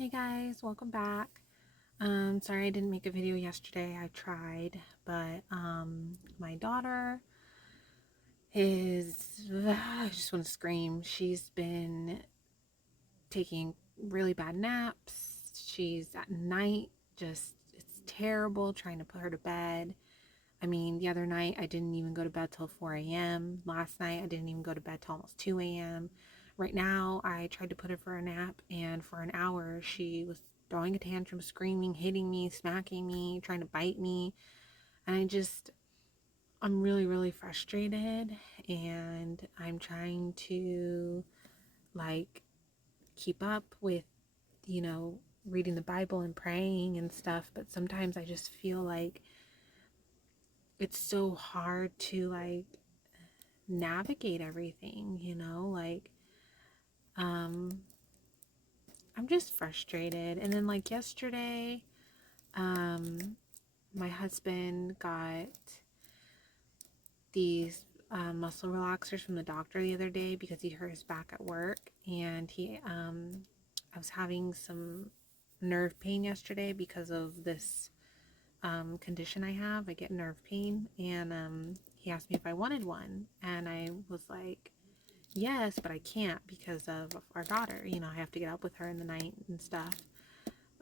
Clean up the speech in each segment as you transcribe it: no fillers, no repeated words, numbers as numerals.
Hey guys, welcome back. Sorry I didn't make a video yesterday. I tried, but my daughter is I just want to scream. She's been taking really bad naps. She's at night just it's terrible trying to put her to bed. I mean, the other night I didn't even go to bed till 4 a.m. Last night I didn't even go to bed till almost 2 a.m. Right now I tried to put her for a nap, and for an hour she was throwing a tantrum, screaming, hitting me, smacking me, trying to bite me. And I'm really, really frustrated, and I'm trying to like keep up with, you know, reading the Bible and praying and stuff, but sometimes I just feel like it's so hard to navigate everything, um I'm just frustrated. And then yesterday, my husband got these muscle relaxers from the doctor the other day because he hurt his back at work, and I was having some nerve pain yesterday because of this condition I have. I get nerve pain, and he asked me if I wanted one, and I was like, yes, but I can't because of our daughter. I have to get up with her in the night and stuff.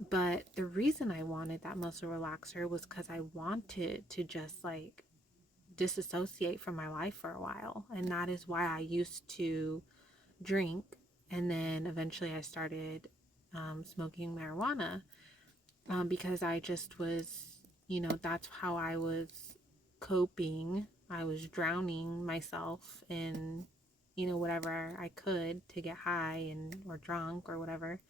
But the reason I wanted that muscle relaxer was because I wanted to just disassociate from my life for a while. And that is why I used to drink. And then eventually I started smoking marijuana, because I just was, that's how I was coping. I was drowning myself in, whatever I could to get high and or drunk or whatever.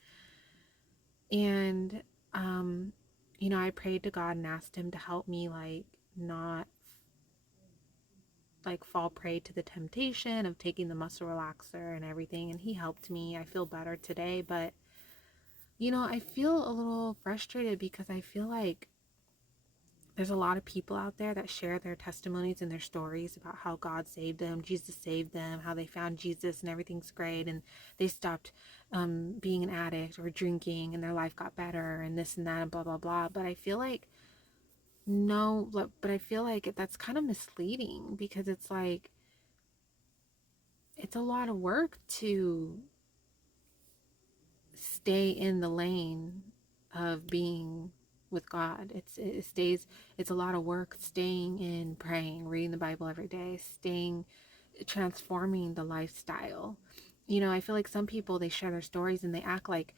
And I prayed to God and asked him to help me not fall prey to the temptation of taking the muscle relaxer and everything, and he helped me. I feel better today, but I feel a little frustrated because I feel like there's a lot of people out there that share their testimonies and their stories about how God saved them, Jesus saved them, how they found Jesus and everything's great, and they stopped being an addict or drinking and their life got better and this and that and blah, blah, blah. But I feel like, no, but I feel like that's kind of misleading because it's a lot of work to stay in the lane of being with God. It's a lot of work staying in, praying, reading the Bible every day, transforming the lifestyle. I feel like some people, they share their stories and they act like,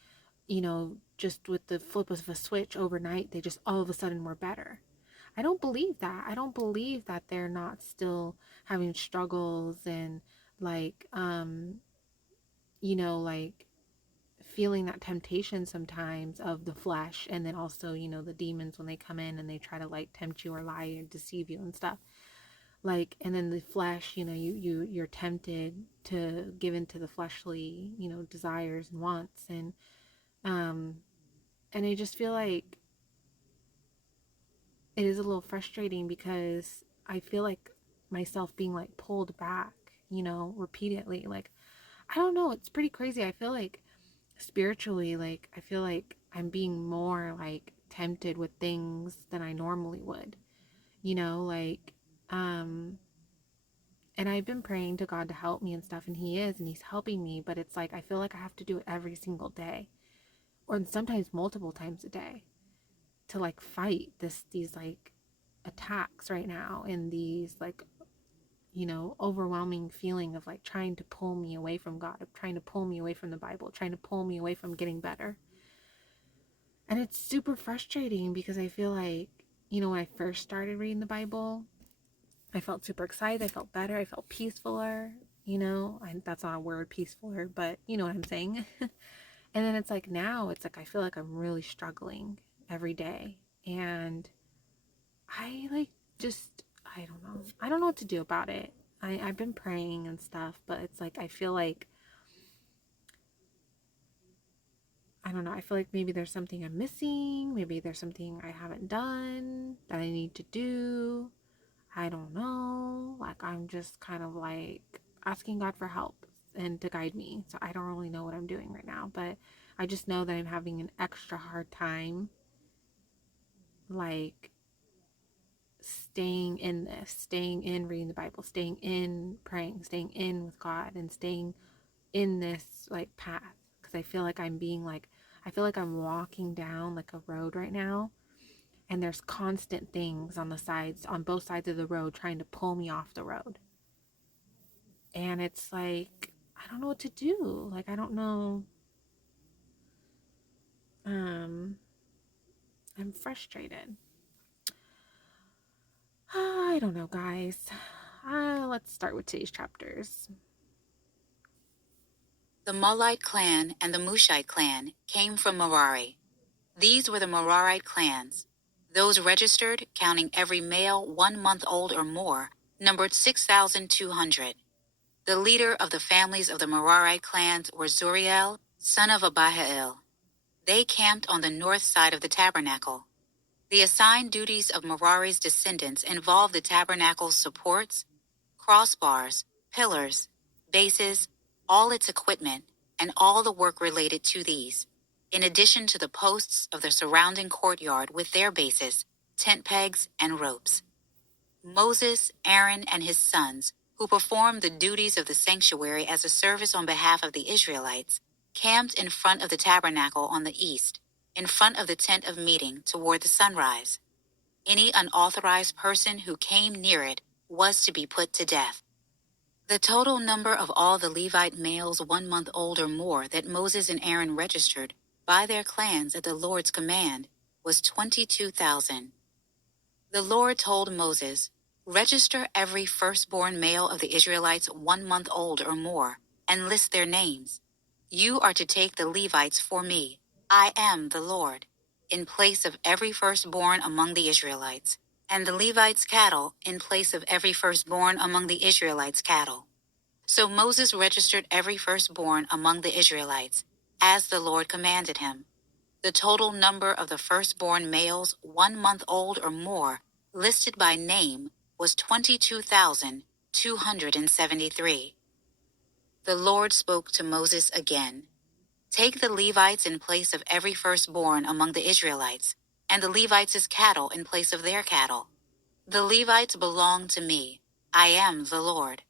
just with the flip of a switch overnight, they just all of a sudden were better. I don't believe that. I don't believe that they're not still having struggles and like, like feeling that temptation sometimes of the flesh, and then also the demons when they come in and they try to tempt you or lie and deceive you and stuff, and then the flesh, you're tempted to give into the fleshly desires and wants, um and I just feel like it is a little frustrating because I feel like myself being pulled back repeatedly. I don't know, it's pretty crazy. I feel like spiritually, I feel like I'm being more tempted with things than I normally would, you know, like, um, and I've been praying to God to help me and stuff, and He is, and He's helping me, but it's I feel like I have to do it every single day, or sometimes multiple times a day, to fight these attacks right now, and these overwhelming feeling of trying to pull me away from God, of trying to pull me away from the Bible, trying to pull me away from getting better. And it's super frustrating because I feel like, when I first started reading the Bible, I felt super excited. I felt better. I felt peacefuler. That's not a word, peacefuler, but you know what I'm saying. And then it's now it's I feel like I'm really struggling every day. And I just, I don't know. I don't know what to do about it. I've been praying and stuff, but it's I feel like, I don't know. I feel like maybe there's something I'm missing. Maybe there's something I haven't done that I need to do. I don't know. I'm just kind of asking God for help and to guide me. So I don't really know what I'm doing right now, but I just know that I'm having an extra hard time, like, staying in this, staying in reading the Bible, staying in praying, staying in with God, and staying in this, like, path. Because I feel like I'm walking down, like, a road right now, and there's constant things on the sides, on both sides of the road, trying to pull me off the road. And it's like, I don't know what to do. Like, I don't know. I'm frustrated. I don't know, guys. Let's start with today's chapters. The Mullite clan and the Mushite clan came from Merari. These were the Merarite clans. Those registered, counting every male 1 month old or more, numbered 6,200. The leader of the families of the Merarite clans were Zuriel, son of Abihail. They camped on the north side of the tabernacle. The assigned duties of Merari's descendants involved the tabernacle's supports, crossbars, pillars, bases, all its equipment, and all the work related to these, in addition to the posts of the surrounding courtyard with their bases, tent pegs, and ropes. Moses, Aaron, and his sons, who performed the duties of the sanctuary as a service on behalf of the Israelites, camped in front of the tabernacle on the east, in front of the tent of meeting toward the sunrise. Any unauthorized person who came near it was to be put to death. The total number of all the Levite males 1 month old or more that Moses and Aaron registered by their clans at the Lord's command was 22,000. The Lord told Moses, "Register every firstborn male of the Israelites 1 month old or more, and list their names. You are to take the Levites for me. I am the Lord, in place of every firstborn among the Israelites, and the Levites' cattle in place of every firstborn among the Israelites' cattle." So Moses registered every firstborn among the Israelites, as the Lord commanded him. The total number of the firstborn males 1 month old or more, listed by name, was 22,273. The Lord spoke to Moses again. "Take the Levites in place of every firstborn among the Israelites, and the Levites' cattle in place of their cattle. The Levites belong to me. I am the Lord.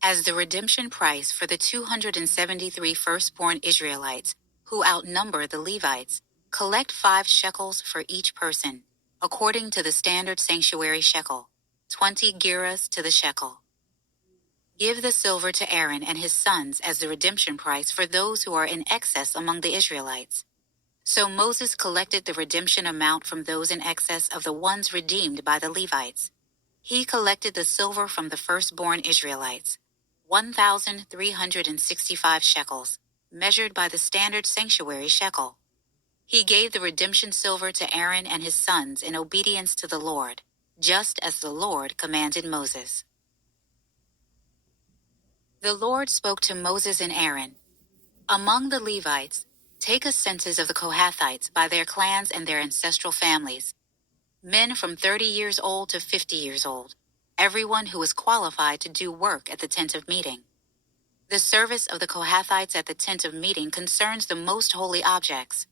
As the redemption price for the 273 firstborn Israelites, who outnumber the Levites, collect 5 shekels for each person, according to the standard sanctuary shekel, 20 gerahs to the shekel. Give the silver to Aaron and his sons as the redemption price for those who are in excess among the Israelites." So Moses collected the redemption amount from those in excess of the ones redeemed by the Levites. He collected the silver from the firstborn Israelites, 1,365 shekels, measured by the standard sanctuary shekel. He gave the redemption silver to Aaron and his sons in obedience to the Lord, just as the Lord commanded Moses. The Lord spoke to Moses and Aaron. "Among the Levites, take a census of the Kohathites by their clans and their ancestral families. Men from 30 years old to 50 years old, everyone who is qualified to do work at the tent of meeting." The service of the Kohathites at the tent of meeting concerns the most holy objects.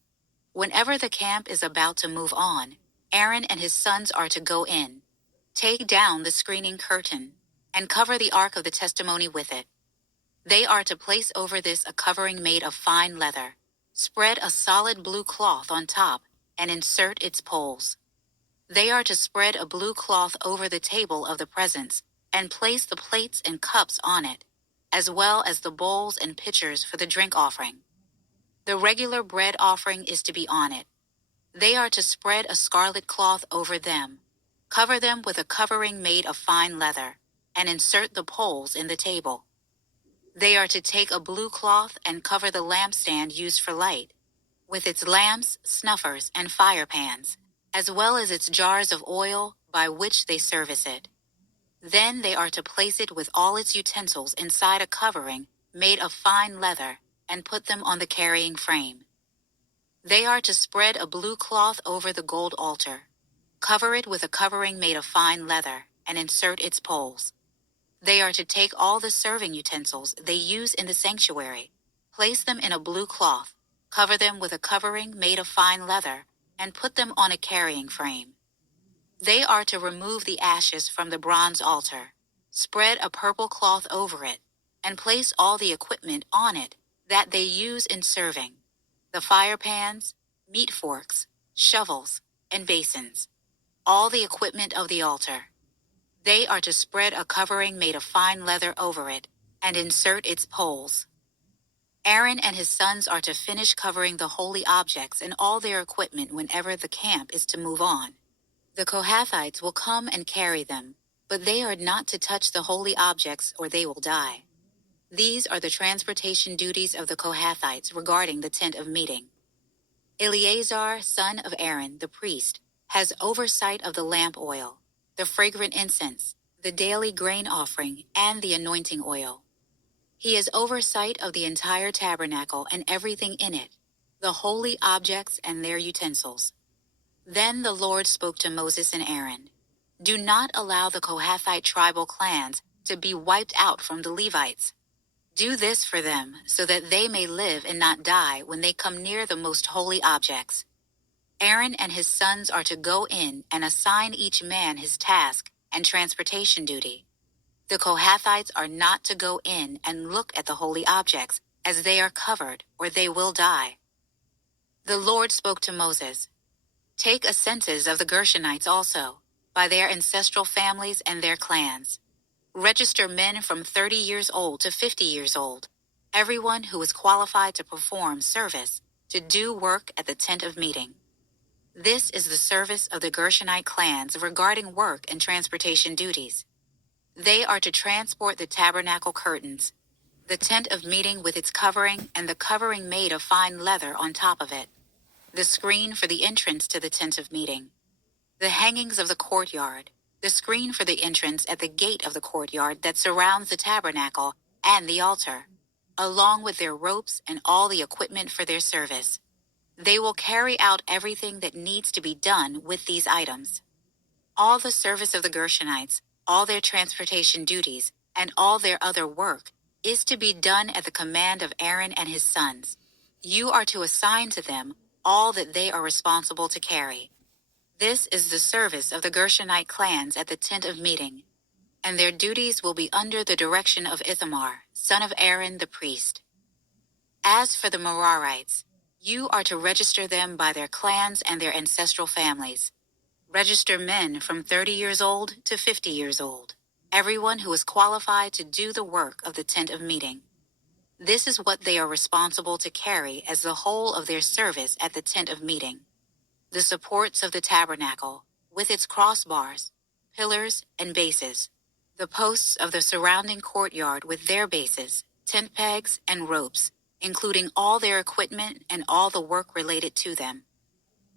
Whenever the camp is about to move on, Aaron and his sons are to go in, take down the screening curtain, and cover the ark of the testimony with it. They are to place over this a covering made of fine leather, spread a solid blue cloth on top, and insert its poles. They are to spread a blue cloth over the table of the presence, and place the plates and cups on it, as well as the bowls and pitchers for the drink offering. The regular bread offering is to be on it. They are to spread a scarlet cloth over them, cover them with a covering made of fine leather, and insert the poles in the table. They are to take a blue cloth and cover the lampstand used for light, with its lamps, snuffers, and fire pans, as well as its jars of oil by which they service it. Then they are to place it with all its utensils inside a covering made of fine leather and put them on the carrying frame. They are to spread a blue cloth over the gold altar, cover it with a covering made of fine leather, and insert its poles. They are to take all the serving utensils they use in the sanctuary, place them in a blue cloth, Cover them with a covering made of fine leather, and put them on a carrying frame. They are to remove the ashes from the bronze altar, spread a purple cloth over it, and place all the equipment on it that they use in serving: the fire pans, meat forks, shovels, and basins, all the equipment of the altar. They are to spread a covering made of fine leather over it, and insert its poles. Aaron and his sons are to finish covering the holy objects and all their equipment whenever the camp is to move on. The Kohathites will come and carry them, but they are not to touch the holy objects or they will die. These are the transportation duties of the Kohathites regarding the tent of meeting. Eleazar, son of Aaron, the priest, has oversight of the lamp oil, the fragrant incense, the daily grain offering, and the anointing oil. He has oversight of the entire tabernacle and everything in it, the holy objects and their utensils. Then the Lord spoke to Moses and Aaron, "Do not allow the Kohathite tribal clans to be wiped out from the Levites. Do this for them so that they may live and not die when they come near the most holy objects. Aaron and his sons are to go in and assign each man his task and transportation duty. The Kohathites are not to go in and look at the holy objects, as they are covered, or they will die." The Lord spoke to Moses, "Take a census of the Gershonites also, by their ancestral families and their clans. Register men from 30 years old to 50 years old, everyone who is qualified to perform service, to do work at the tent of meeting." This is the service of the Gershonite clans regarding work and transportation duties. They are to transport the tabernacle curtains, the tent of meeting with its covering and the covering made of fine leather on top of it, the screen for the entrance to the tent of meeting, the hangings of the courtyard, the screen for the entrance at the gate of the courtyard that surrounds the tabernacle and the altar, along with their ropes and all the equipment for their service. They will carry out everything that needs to be done with these items. All the service of the Gershonites, all their transportation duties, and all their other work is to be done at the command of Aaron and his sons. You are to assign to them all that they are responsible to carry. This is the service of the Gershonite clans at the tent of meeting, and their duties will be under the direction of Ithamar, son of Aaron the priest. As for the Merarites, you are to register them by their clans and their ancestral families. Register men from 30 years old to 50 years old, everyone who is qualified to do the work of the tent of meeting. This is what they are responsible to carry as the whole of their service at the tent of meeting: the supports of the tabernacle, with its crossbars, pillars, and bases, the posts of the surrounding courtyard with their bases, tent pegs, and ropes, including all their equipment and all the work related to them.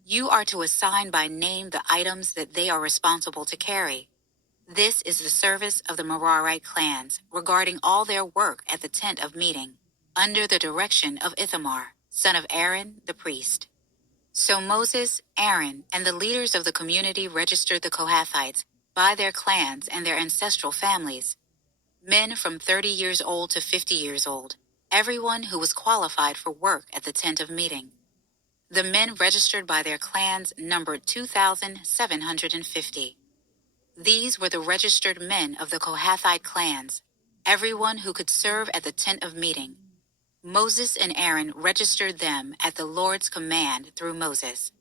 You are to assign by name the items that they are responsible to carry. This is the service of the Merarite clans regarding all their work at the tent of meeting, under the direction of Ithamar, son of Aaron the priest. So Moses, Aaron, and the leaders of the community registered the Kohathites by their clans and their ancestral families, men from 30 years old to 50 years old, everyone who was qualified for work at the tent of meeting. The men registered by their clans numbered 2,750. These were the registered men of the Kohathite clans, everyone who could serve at the tent of meeting. Moses and Aaron registered them at the Lord's command through Moses.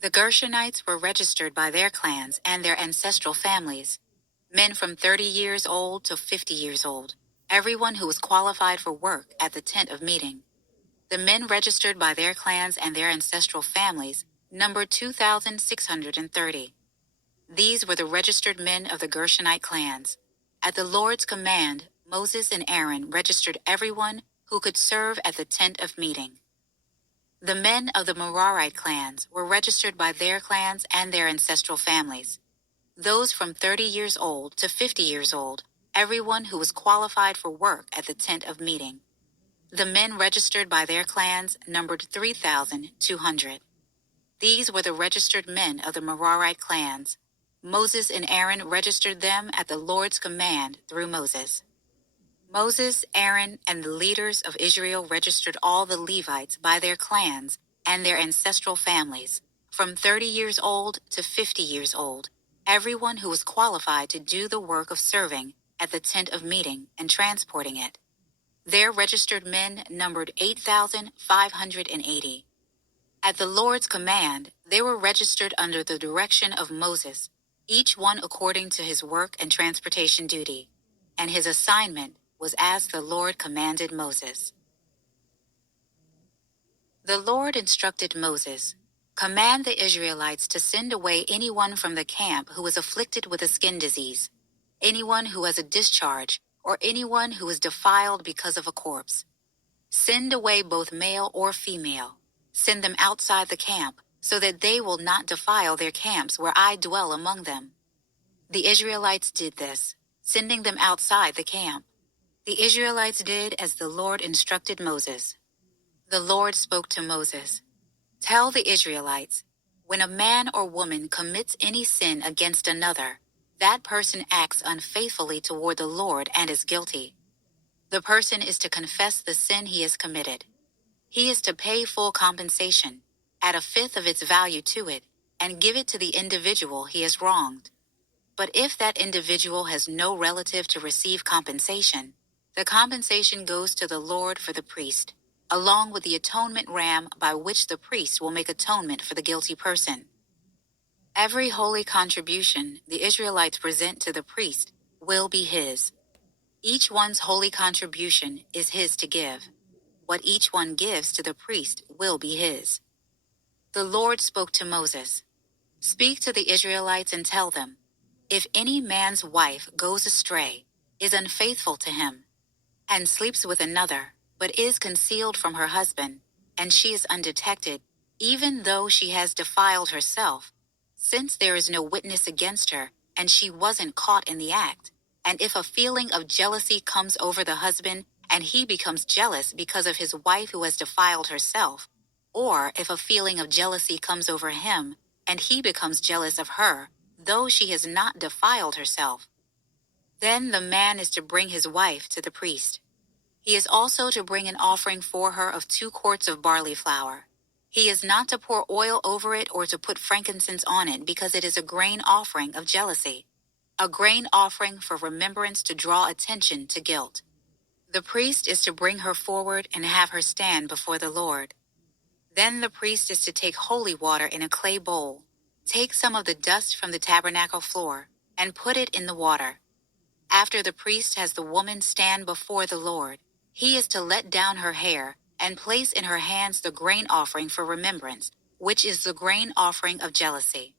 The Gershonites were registered by their clans and their ancestral families, men from 30 years old to 50 years old, everyone who was qualified for work at the tent of meeting. The men registered by their clans and their ancestral families numbered 2,630. These were the registered men of the Gershonite clans. At the Lord's command, Moses and Aaron registered everyone who could serve at the tent of meeting. The men of the Merarite clans were registered by their clans and their ancestral families. Those from 30 years old to 50 years old, everyone who was qualified for work at the tent of meeting. The men registered by their clans numbered 3,200. These were the registered men of the Merarite clans. Moses and Aaron registered them at the Lord's command through Moses. Moses, Aaron, and the leaders of Israel registered all the Levites by their clans and their ancestral families, from 30 years old to 50 years old, everyone who was qualified to do the work of serving at the tent of meeting and transporting it. Their registered men numbered 8,580. At the Lord's command, they were registered under the direction of Moses, each one according to his work and transportation duty, and his assignment was as the Lord commanded Moses. The Lord instructed Moses, "Command the Israelites to send away anyone from the camp who is afflicted with a skin disease, anyone who has a discharge, or anyone who is defiled because of a corpse. Send away both male or female. Send them outside the camp, so that they will not defile their camps where I dwell among them." The Israelites did this, sending them outside the camp. The Israelites did as the Lord instructed Moses. The Lord spoke to Moses, "Tell the Israelites, when a man or woman commits any sin against another, that person acts unfaithfully toward the Lord and is guilty. The person is to confess the sin he has committed. He is to pay full compensation, add a fifth of its value to it, and give it to the individual he has wronged. But if that individual has no relative to receive compensation, the compensation goes to the Lord for the priest, along with the atonement ram by which the priest will make atonement for the guilty person. Every holy contribution the Israelites present to the priest will be his. Each one's holy contribution is his to give. What each one gives to the priest will be his." The Lord spoke to Moses, "Speak to the Israelites and tell them, if any man's wife goes astray, is unfaithful to him, and sleeps with another, but is concealed from her husband, and she is undetected, even though she has defiled herself, since there is no witness against her, and she wasn't caught in the act, and if a feeling of jealousy comes over the husband, and he becomes jealous because of his wife who has defiled herself, or if a feeling of jealousy comes over him, and he becomes jealous of her, though she has not defiled herself, then the man is to bring his wife to the priest. He is also to bring an offering for her of 2 quarts of barley flour. He is not to pour oil over it or to put frankincense on it, because it is a grain offering of jealousy, a grain offering for remembrance to draw attention to guilt. The priest is to bring her forward and have her stand before the Lord. Then the priest is to take holy water in a clay bowl, take some of the dust from the tabernacle floor, and put it in the water. After the priest has the woman stand before the Lord, he is to let down her hair and place in her hands the grain offering for remembrance, which is the grain offering of jealousy.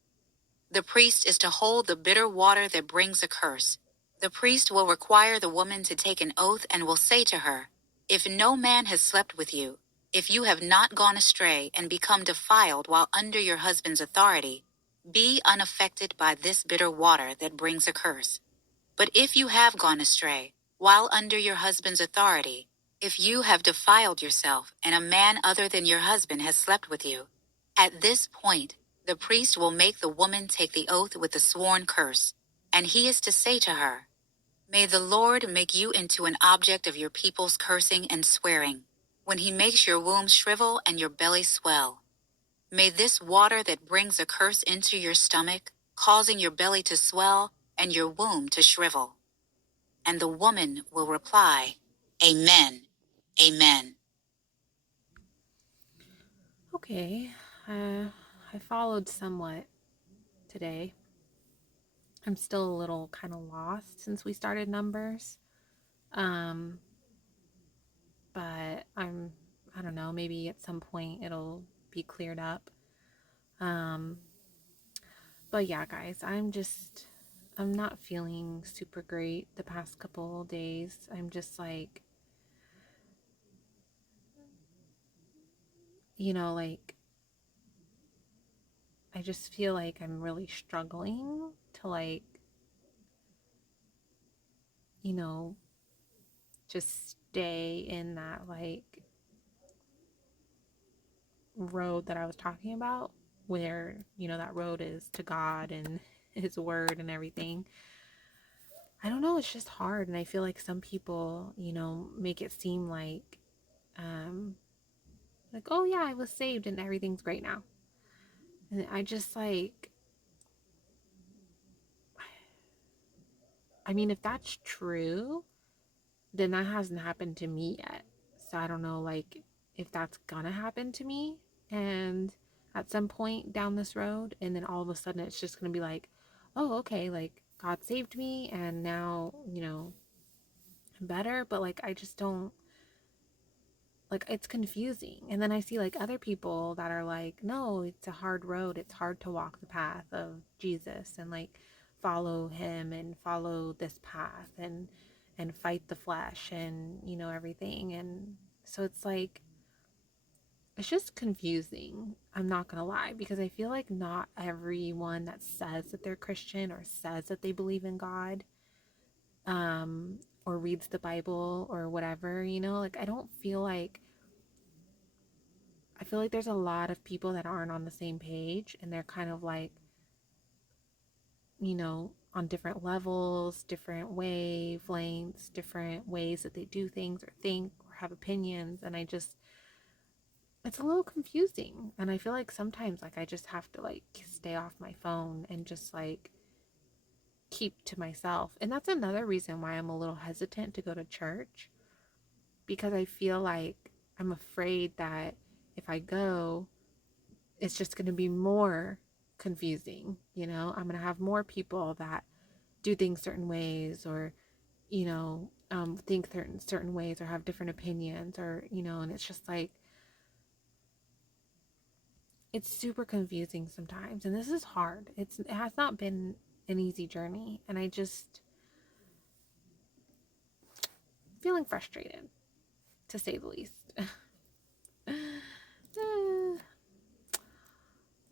The priest is to hold the bitter water that brings a curse. The priest will require the woman to take an oath and will say to her, "If no man has slept with you, if you have not gone astray and become defiled while under your husband's authority, be unaffected by this bitter water that brings a curse. But if you have gone astray, while under your husband's authority, if you have defiled yourself and a man other than your husband has slept with you, at this point, the priest will make the woman take the oath with the sworn curse, and he is to say to her, 'May the Lord make you into an object of your people's cursing and swearing, when he makes your womb shrivel and your belly swell. May this water that brings a curse into your stomach, causing your belly to swell and your womb to shrivel.' And the woman will reply, 'Amen, amen.'" Okay, I followed somewhat today. I'm still a little kind of lost since we started Numbers. Um, but I don't know, maybe at some point it'll be cleared up. Um, but yeah, guys, I'm not feeling super great the past couple days. I'm just like, like I just feel like I'm really struggling to like, you know, just stay in that like road that I was talking about, where, that road is to God and his word and everything. I don't know, it's just hard. And I feel like some people, you know, make it seem um, like, oh yeah, I was saved and everything's great now. And I just like, I mean, if that's true, then that hasn't happened to me yet. So I don't know, like, if that's gonna happen to me and at some point down this road, and then all of a sudden it's just gonna be like, oh, okay, like God saved me and now, you know, I'm better. But like, I just don't, like, it's confusing. And then I see like other people that are like, no, it's a hard road. It's hard to walk the path of Jesus and like follow him and follow this path and fight the flesh and, you know, everything. And so it's like, it's just confusing. I'm not going to lie, because I feel like not everyone that says that they're Christian or says that they believe in God, or reads the Bible or whatever, you know, like I feel like there's a lot of people that aren't on the same page, and they're kind of like, you know, on different levels, different wavelengths, different ways that they do things or think or have opinions. And it's a little confusing. And I feel like sometimes like I just have to like stay off my phone and just like keep to myself. And that's another reason why I'm a little hesitant to go to church, because I feel like I'm afraid that if I go, it's just going to be more confusing. You know, I'm going to have more people that do things certain ways, or, you know, think certain ways, or have different opinions, or, you know, and it's just like, it's super confusing sometimes. And this is hard. It has not been an easy journey. And I just feeling frustrated, to say the least.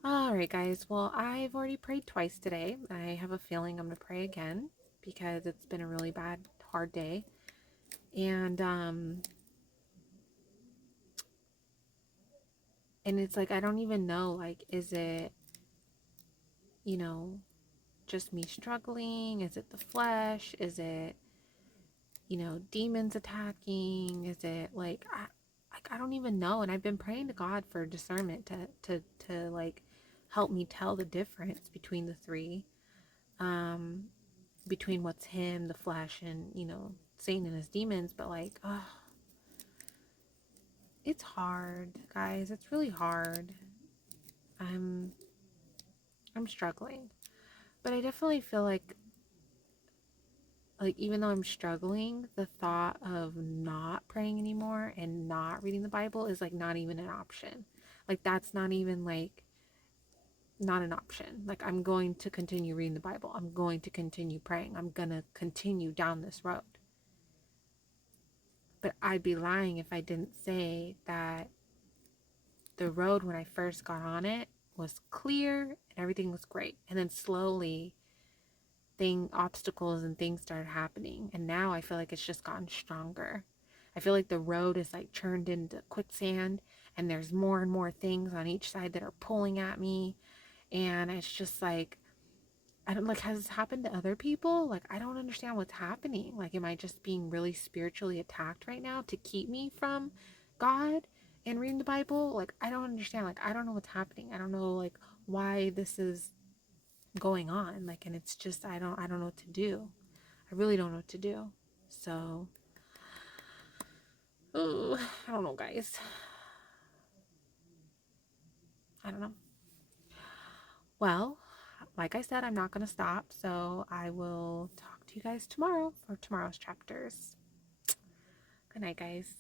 All right, guys. Well, I've already prayed twice today. I have a feeling I'm going to pray again because it's been a really bad, hard day. And it's like, I don't even know, like, is it, you know, just me struggling? Is it the flesh? Is it, you know, demons attacking? Is it like I don't even know. And I've been praying to God for discernment to like help me tell the difference between the three, um, between what's him, the flesh, and, you know, Satan and his demons. But like, it's hard, guys. It's really hard. I'm I'm struggling, but I definitely feel like even though I'm struggling, the thought of not praying anymore and not reading the Bible is like not even an option. Like that's not even like not an option. Like I'm going to continue reading the Bible. I'm going to continue praying. I'm going to continue down this road. But I'd be lying if I didn't say that the road when I first got on it was clear and everything was great. And then slowly obstacles and things started happening, and now I feel like it's just gotten stronger. I feel like the road is like churned into quicksand, and there's more and more things on each side that are pulling at me. And it's just like, I don't like, has this happened to other people? Like, I don't understand what's happening. Like, am I just being really spiritually attacked right now to keep me from God and reading the Bible? Like, I don't understand. Like, I don't know what's happening. I don't know like why this is going on, like, and it's just, I don't know what to do. I really don't know what to do. So I don't know, guys. I don't know. Well, like I said, I'm not going to stop, so I will talk to you guys tomorrow for tomorrow's chapters. Good night, guys.